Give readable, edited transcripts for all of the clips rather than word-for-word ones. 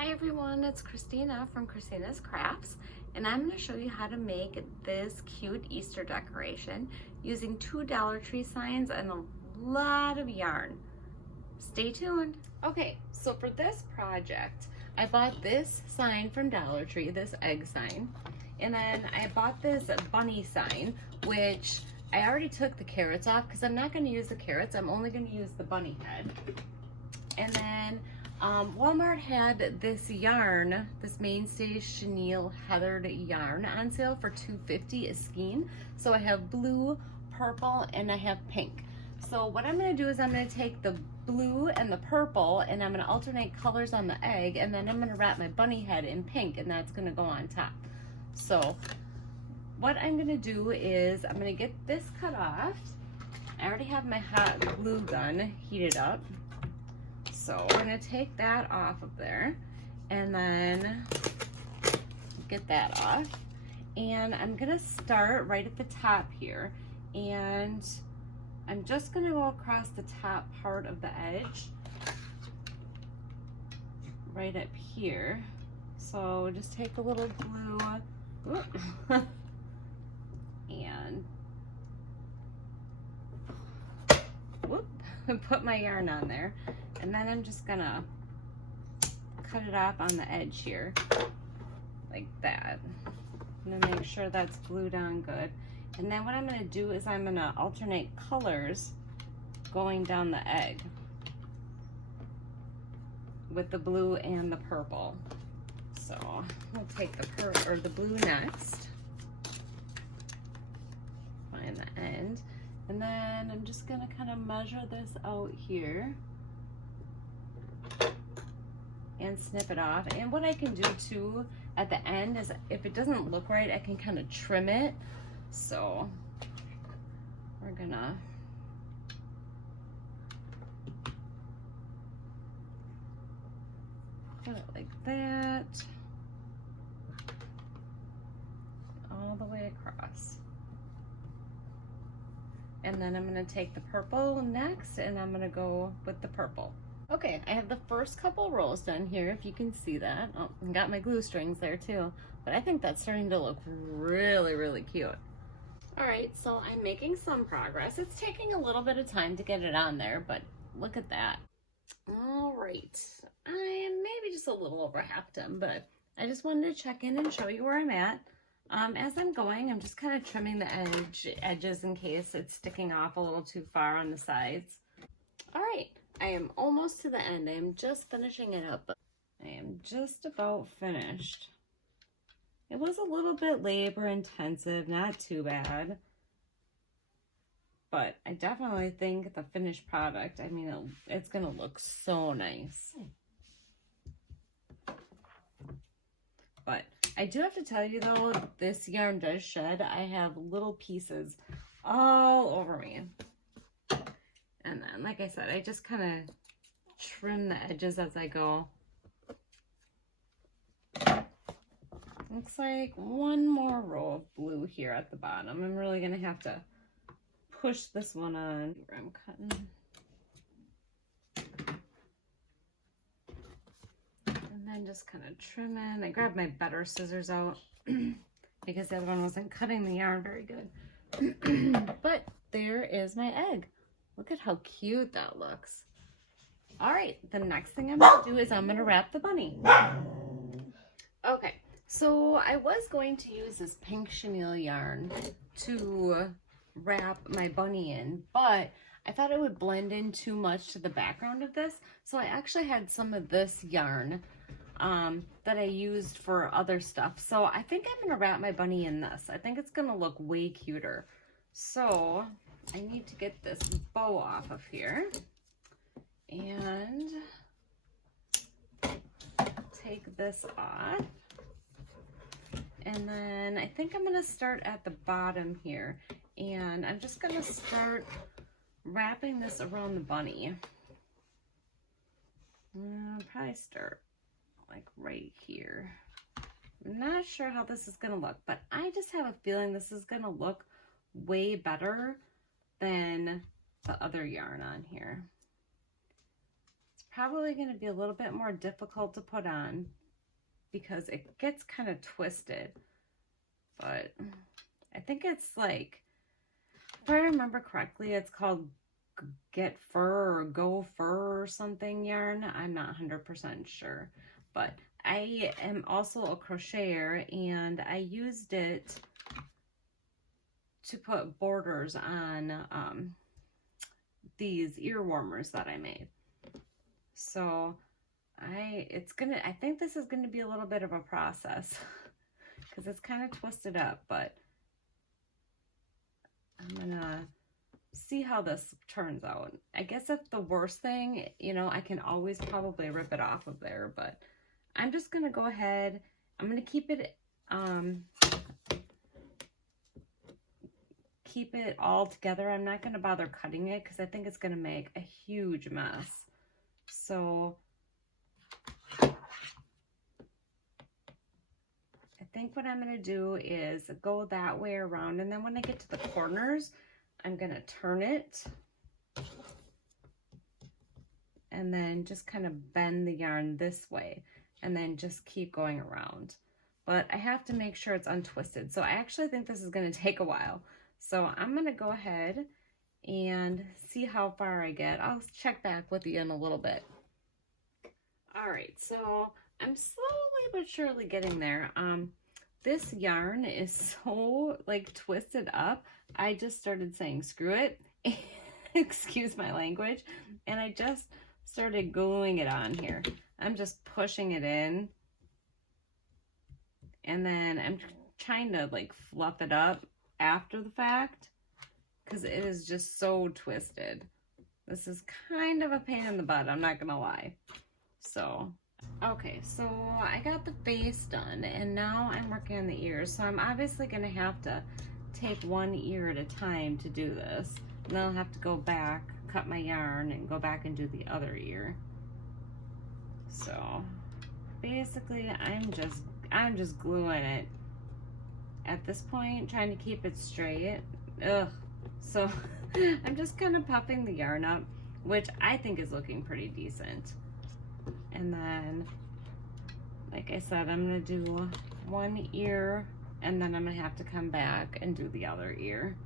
Hi everyone, it's Christina from Christina's Crafts, and I'm going to show you how to make this cute Easter decoration using two Dollar Tree signs and a lot of yarn. Stay tuned. Okay, so for this project, I bought this sign from Dollar Tree, this egg sign, and then I bought this bunny sign, which I already took the carrots off because I'm not going to use the carrots, I'm only going to use the bunny head. And then Walmart had this yarn, this Mainstay Chenille Heathered yarn on sale for $2.50 a skein. So I have blue, purple, and I have pink. So what I'm going to do is I'm going to take the blue and the purple and I'm going to alternate colors on the egg, and then I'm going to wrap my bunny head in pink, and that's going to go on top. So what I'm going to do is I'm going to get this cut off. I already have my hot glue gun heated up. So we're going to take that off of there and then get that off. And I'm going to start right at the top here. And I'm just going to go across the top part of the edge right up here. So just take a little glue and put my yarn on there. And then I'm just gonna cut it off on the edge here, like that. I'm gonna make sure that's glued on good. And then what I'm gonna do is I'm gonna alternate colors going down the egg with the blue and the purple. So we'll take the blue next, find the end, and then I'm just gonna kind of measure this out here and snip it off. And what I can do too at the end is if it doesn't look right, I can kind of trim it. So we're gonna put it like that all the way across. And then I'm gonna take the purple next, and I'm gonna go with the purple. Okay, I have the first couple rows done here, if you can see that. Oh, and got my glue strings there too. But I think that's starting to look really, really cute. All right, so I'm making some progress. It's taking a little bit of time to get it on there, but look at that. All right, I am maybe just a little over half done, but I just wanted to check in and show you where I'm at. As I'm going, I'm just kind of trimming the edges in case it's sticking off a little too far on the sides. All right. I am almost to the end. I am just finishing it up. I am just about finished. It was a little bit labor intensive, not too bad. But I definitely think the finished product, I mean, it's going to look so nice. But I do have to tell you though, this yarn does shed. I have little pieces all over me. And then, like I said, I just kind of trim the edges as I go. Looks like one more row of blue here at the bottom. I'm really going to have to push this one on where I'm cutting. And then just kind of trim in. I grabbed my better scissors out because the other one wasn't cutting the yarn very good. But there is my egg. Look at how cute that looks. All right, the next thing I'm gonna do is I'm gonna wrap the bunny. Okay, so I was going to use this pink chenille yarn to wrap my bunny in, but I thought it would blend in too much to the background of this. So I actually had some of this yarn that I used for other stuff. So I think I'm gonna wrap my bunny in this. I think it's gonna look way cuter. So I need to get this bow off of here and take this off. And then I think I'm going to start at the bottom here, and I'm just going to start wrapping this around the bunny. I'll probably start like right here. I'm not sure how this is going to look, but I just have a feeling this is going to look way better than the other yarn on here. It's probably going to be a little bit more difficult to put on because it gets kind of twisted. But I think it's like, if I remember correctly, it's called Get Fur or Go Fur or something yarn. I'm not 100% sure. But I am also a crocheter, and I used it to put borders on these ear warmers that I made. So I think this is gonna be a little bit of a process because it's kind of twisted up, but I'm gonna see how this turns out. I guess if the worst thing, you know, I can always probably rip it off of there, but I'm just gonna go ahead. I'm gonna keep it all together. I'm not gonna bother cutting it because I think it's gonna make a huge mess. So I think what I'm gonna do is go that way around, and then when I get to the corners, I'm gonna turn it and then just kind of bend the yarn this way and then just keep going around. But I have to make sure it's untwisted. So I actually think this is gonna take a while. So I'm gonna go ahead and see how far I get. I'll check back with you in a little bit. All right, so I'm slowly but surely getting there. This yarn is so like twisted up. I just started saying screw it, excuse my language, and I just started gluing it on here. I'm just pushing it in, and then I'm trying to like fluff it up after the fact because it is just so twisted. This is kind of a pain in the butt, I'm not gonna lie. So okay, so I got the face done, and now I'm working on the ears. So I'm obviously gonna have to take one ear at a time to do this, and then I'll have to go back, cut my yarn, and go back and do the other ear. So basically I'm just gluing it at this point, trying to keep it straight. Ugh. So I'm just kind of puffing the yarn up, which I think is looking pretty decent. And then, like I said, I'm gonna do one ear, and then I'm gonna have to come back and do the other ear.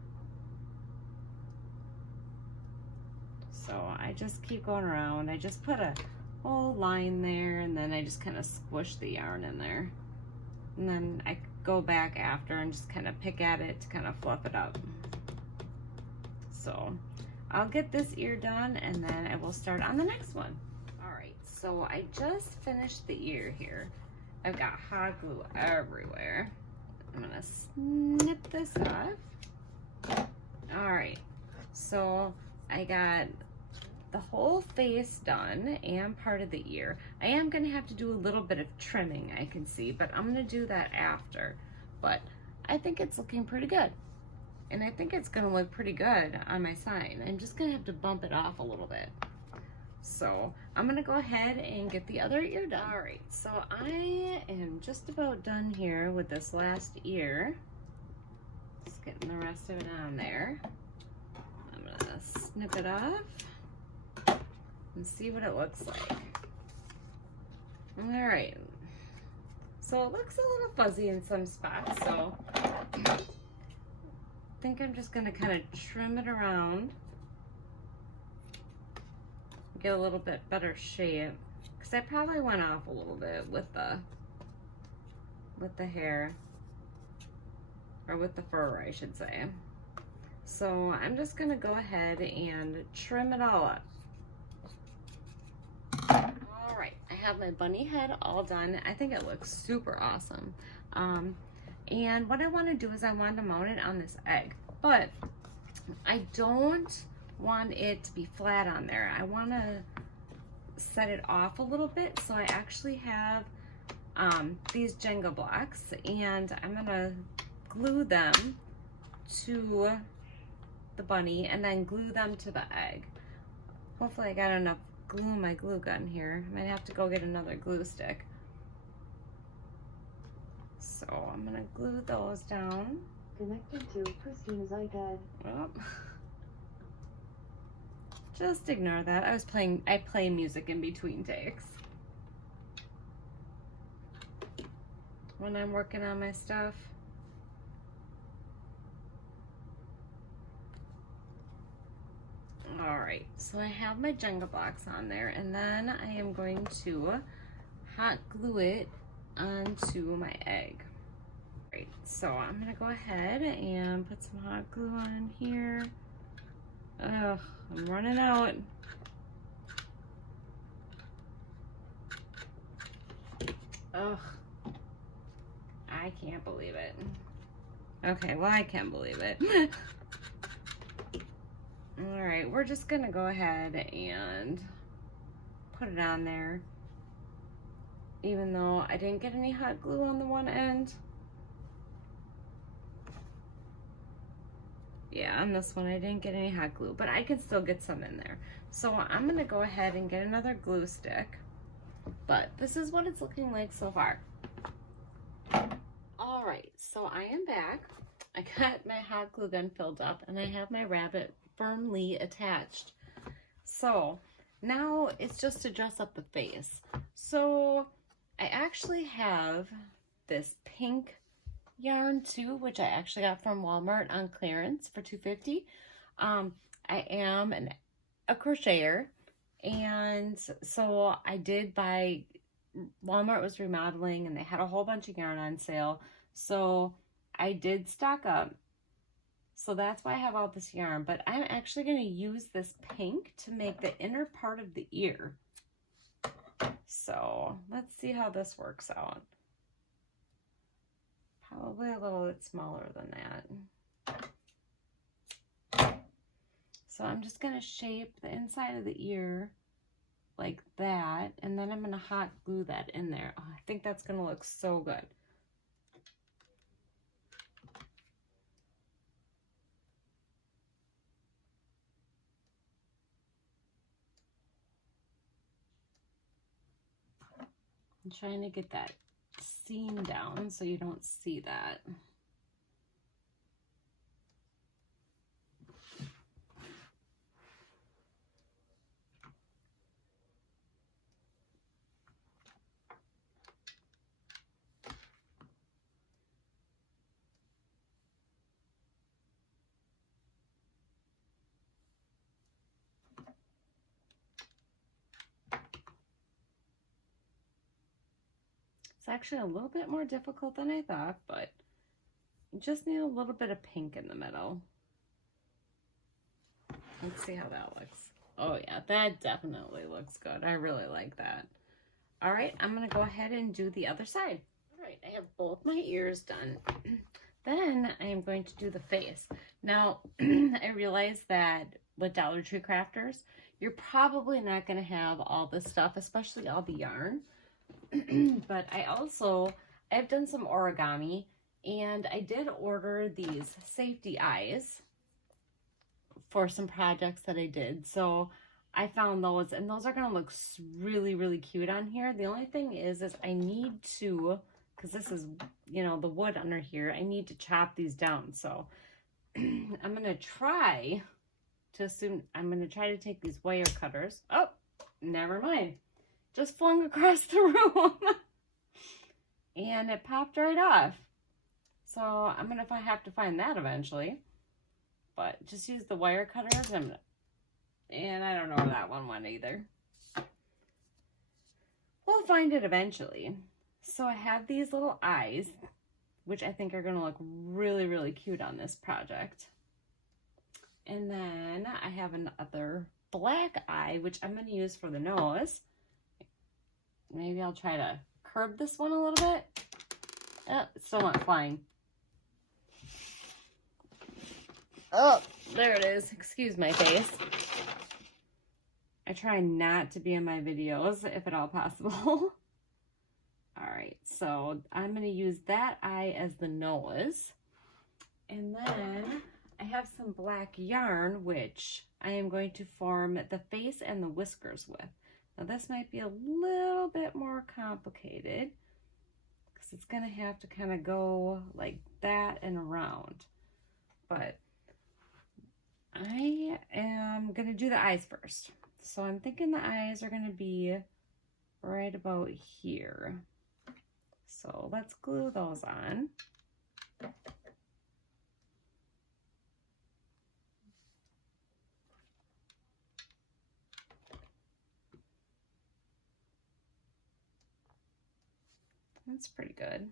So I just keep going around. I just put a whole line there, and then I just kind of squish the yarn in there. And then I go back after and just kind of pick at it to kind of fluff it up. So I'll get this ear done, and then I will start on the next one. So I just finished the ear here. I've got hot glue everywhere. I'm gonna snip this off. All right, so I got the whole face done and part of the ear. I am gonna have to do a little bit of trimming, I can see, but I'm gonna do that after. But I think it's looking pretty good. And I think it's gonna look pretty good on my sign. I'm just gonna have to bump it off a little bit. So I'm gonna go ahead and get the other ear done. All right, so I am just about done here with this last ear. Just getting the rest of it on there. I'm gonna snip it off and see what it looks like. All right, so it looks a little fuzzy in some spots, so I think I'm just gonna kind of trim it around, get a little bit better shape, because I probably went off a little bit with the hair, or with the fur, I should say. So I'm just gonna go ahead and trim it all up. All right, I have my bunny head all done. I think it looks super awesome. And what I want to do is I want to mount it on this egg, but I don't want it to be flat on there. I want to set it off a little bit, so I actually have these Jenga blocks, and I'm gonna glue them to the bunny and then glue them to the egg. Hopefully I got enough glue in my glue gun here. I might have to go get another glue stick. So I'm gonna glue those down. Connected to Christina's iPad. Well, Just ignore that. I play music in between takes when I'm working on my stuff. All right, so I have my Jenga blocks on there, and then I am going to hot glue it onto my egg. Right, so I'm gonna go ahead and put some hot glue on here. Ugh, I'm running out. Ugh, I can't believe it. Okay, well, I can believe it. All right, we're just gonna go ahead and put it on there, even though I didn't get any hot glue on the one end. Yeah, on this one I didn't get any hot glue, but I can still get some in there. So I'm gonna go ahead and get another glue stick, but this is what it's looking like so far. All right, so I am back. I got my hot glue gun filled up and I have my rabbit firmly attached. So now it's just to dress up the face. So I actually have this pink yarn too, which I actually got from Walmart on clearance for $2.50. I am a crocheter, and so I did buy, Walmart was remodeling and they had a whole bunch of yarn on sale, so I did stock up. So that's why I have all this yarn, but I'm actually going to use this pink to make the inner part of the ear. So let's see how this works out. Probably a little bit smaller than that. So I'm just going to shape the inside of the ear like that, and then I'm going to hot glue that in there. Oh, I think that's going to look so good. I'm trying to get that seam down so you don't see that. It's actually a little bit more difficult than I thought, but you just need a little bit of pink in the middle. Let's see how that looks. Oh yeah, that definitely looks good. I really like that. All right, I'm gonna go ahead and do the other side. All right, I have both my ears done. Then I am going to do the face. Now, I realize that with Dollar Tree crafters, you're probably not gonna have all this stuff, especially all the yarn. But I've done some origami, and I did order these safety eyes for some projects that I did. So I found those, and those are going to look really, really cute on here. The only thing is I need to, because this is, you know, the wood under here, I need to chop these down. So I'm going to try to take these wire cutters. Oh, never mind. Just flung across the room and it popped right off. So I'm gonna have to find that eventually, but just use the wire cutters, and I don't know where that one went either. We'll find it eventually. So I have these little eyes, which I think are gonna look really, really cute on this project. And then I have another black eye, which I'm gonna use for the nose. Maybe I'll try to curb this one a little bit. Oh, it still went flying. Oh, there it is. Excuse my face. I try not to be in my videos if at all possible. All right, so I'm going to use that eye as the nose. And then I have some black yarn, which I am going to form the face and the whiskers with. Now this might be a little bit more complicated because it's going to have to kind of go like that and around. But I am going to do the eyes first. So I'm thinking the eyes are going to be right about here. So let's glue those on. That's pretty good.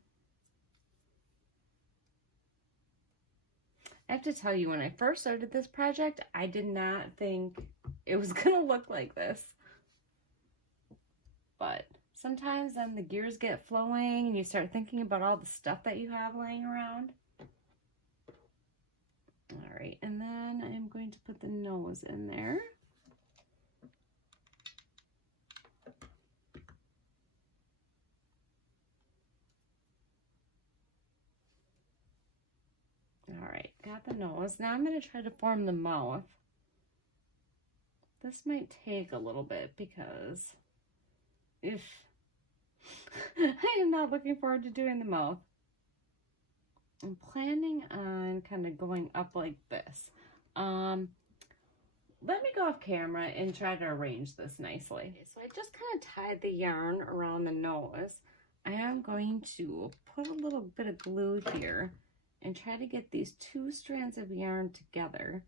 I have to tell you, when I first started this project, I did not think it was gonna look like this. But sometimes then the gears get flowing and you start thinking about all the stuff that you have laying around. All right, and then I'm going to put the nose in there. All right, got the nose. Now I'm going to try to form the mouth. This might take a little bit because if I am not looking forward to doing the mouth. I'm planning on kind of going up like this. Let me go off camera and try to arrange this nicely. Okay, so I just kind of tied the yarn around the nose. I am going to put a little bit of glue here and try to get these two strands of yarn together.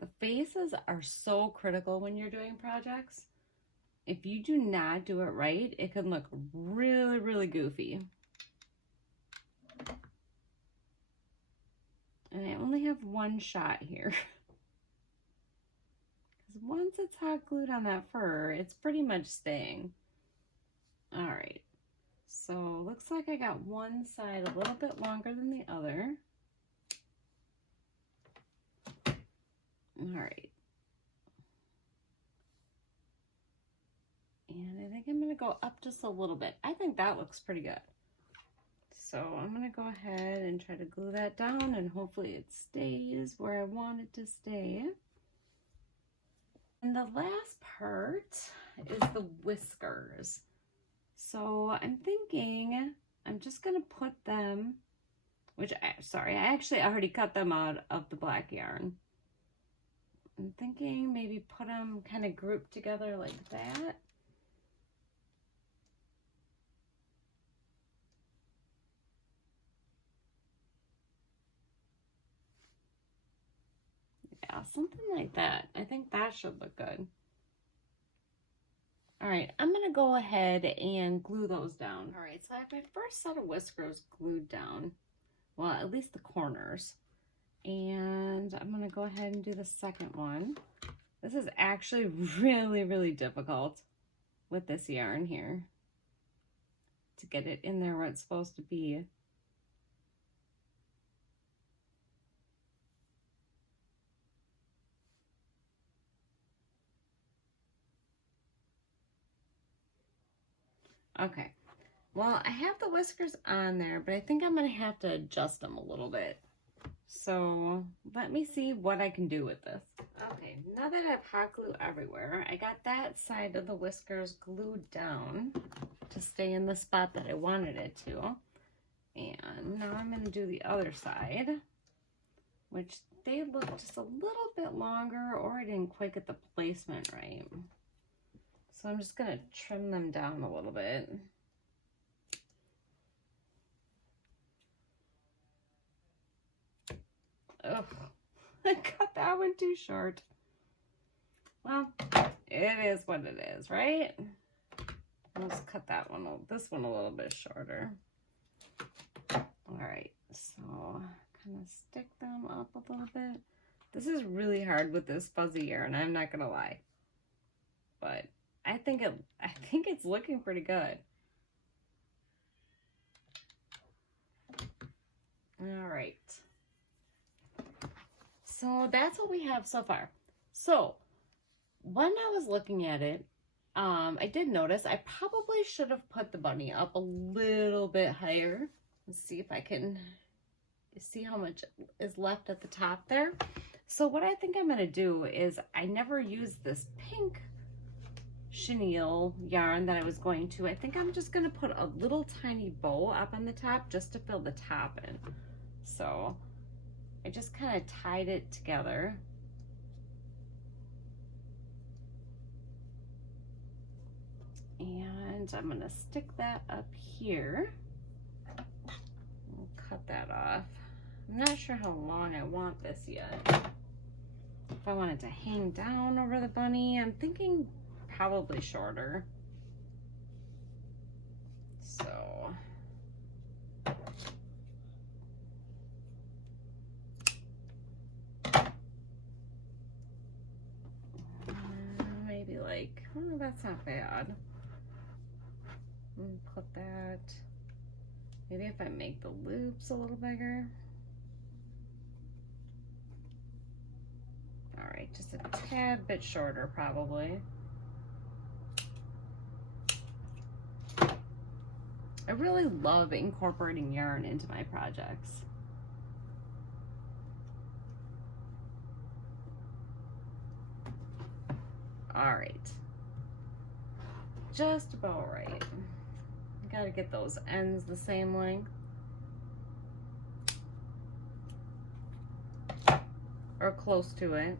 The faces are so critical when you're doing projects. If you do not do it right, it can look really, really goofy. And I only have one shot here. Because once it's hot glued on that fur, it's pretty much staying. All right. So looks like I got one side a little bit longer than the other. All right. And I think I'm going to go up just a little bit. I think that looks pretty good. So I'm going to go ahead and try to glue that down, and hopefully it stays where I want it to stay. And the last part is the whiskers. So I'm thinking I'm just going to put them, I actually already cut them out of the black yarn. I'm thinking maybe put them kind of grouped together like that. Yeah, something like that. I think that should look good. All right, I'm gonna go ahead and glue those down. All right, so I have my first set of whiskers glued down. Well, at least the corners. And I'm gonna go ahead and do the second one. This is actually really, really difficult with this yarn here to get it in there where it's supposed to be. Okay, well, I have the whiskers on there, but I think I'm gonna have to adjust them a little bit. So let me see what I can do with this. Okay, now that I have hot glue everywhere, I got that side of the whiskers glued down to stay in the spot that I wanted it to. And now I'm gonna do the other side, which they look just a little bit longer, or I didn't quite get the placement right. So I'm just gonna trim them down a little bit. Oh, I cut that one too short. Well, it is what it is, right? I'll just cut that one, this one a little bit shorter. All right, so kind of stick them up a little bit. This is really hard with this fuzzy yarn, I'm not gonna lie. But I think it's looking pretty good. All right. So that's what we have so far. So when I was looking at it, I did notice I probably should have put the bunny up a little bit higher. Let's see if I can see how much is left at the top there. So what I think I'm going to do is, I never used this pink chenille yarn that I was going to. I think I'm just gonna put a little tiny bow up on the top just to fill the top in. So I just kind of tied it together. And I'm gonna stick that up here. I'll cut that off. I'm not sure how long I want this yet. If I want it to hang down over the bunny, I'm thinking probably shorter. So maybe like, oh, that's not bad. Put that, maybe if I make the loops a little bigger. All right, just a tad bit shorter probably. I really love incorporating yarn into my projects. All right, just about right. Gotta get those ends the same length. Or close to it.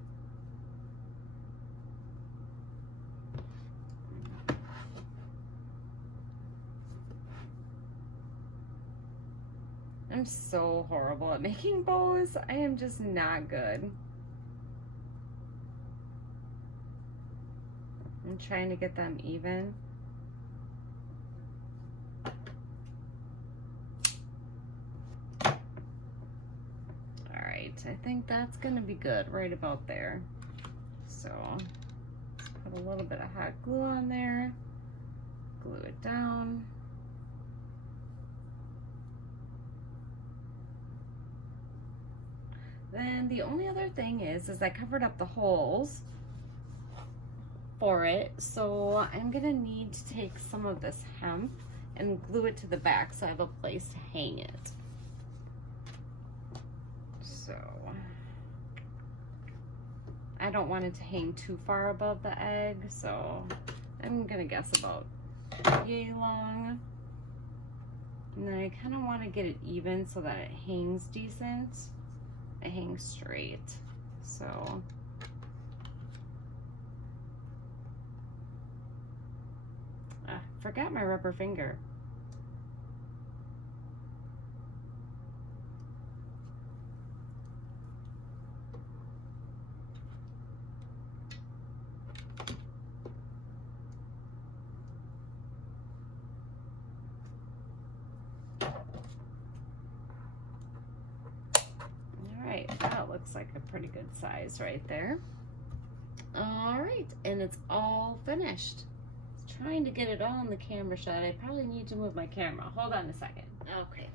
I'm so horrible at making bows. I am just not good. I'm trying to get them even. I think that's gonna be good right about there. So put a little bit of hot glue on there, glue it down. Then the only other thing is I covered up the holes for it, so I'm gonna need to take some of this hemp and glue it to the back so I have a place to hang it. So I don't want it to hang too far above the egg, so I'm gonna guess about yay long. And then I kind of want to get it even so that it hangs decent. It hangs straight. So forgot my rubber finger. That looks like a pretty good size right there. All right, and it's all finished. Trying to get it all in the camera shot. I probably need to move my camera. Hold on a second. Okay,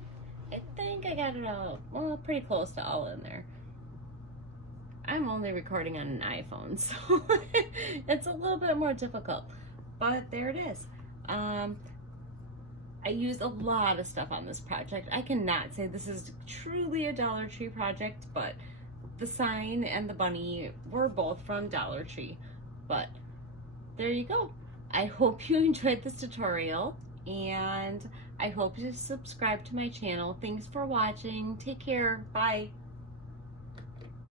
I think I got it all, well, pretty close to all in there. I'm only recording on an iPhone, so it's a little bit more difficult, but there it is. I used a lot of stuff on this project. I cannot say this is truly a Dollar Tree project, but the sign and the bunny were both from Dollar Tree. But there you go. I hope you enjoyed this tutorial, and I hope you subscribe to my channel. Thanks for watching. Take care. Bye.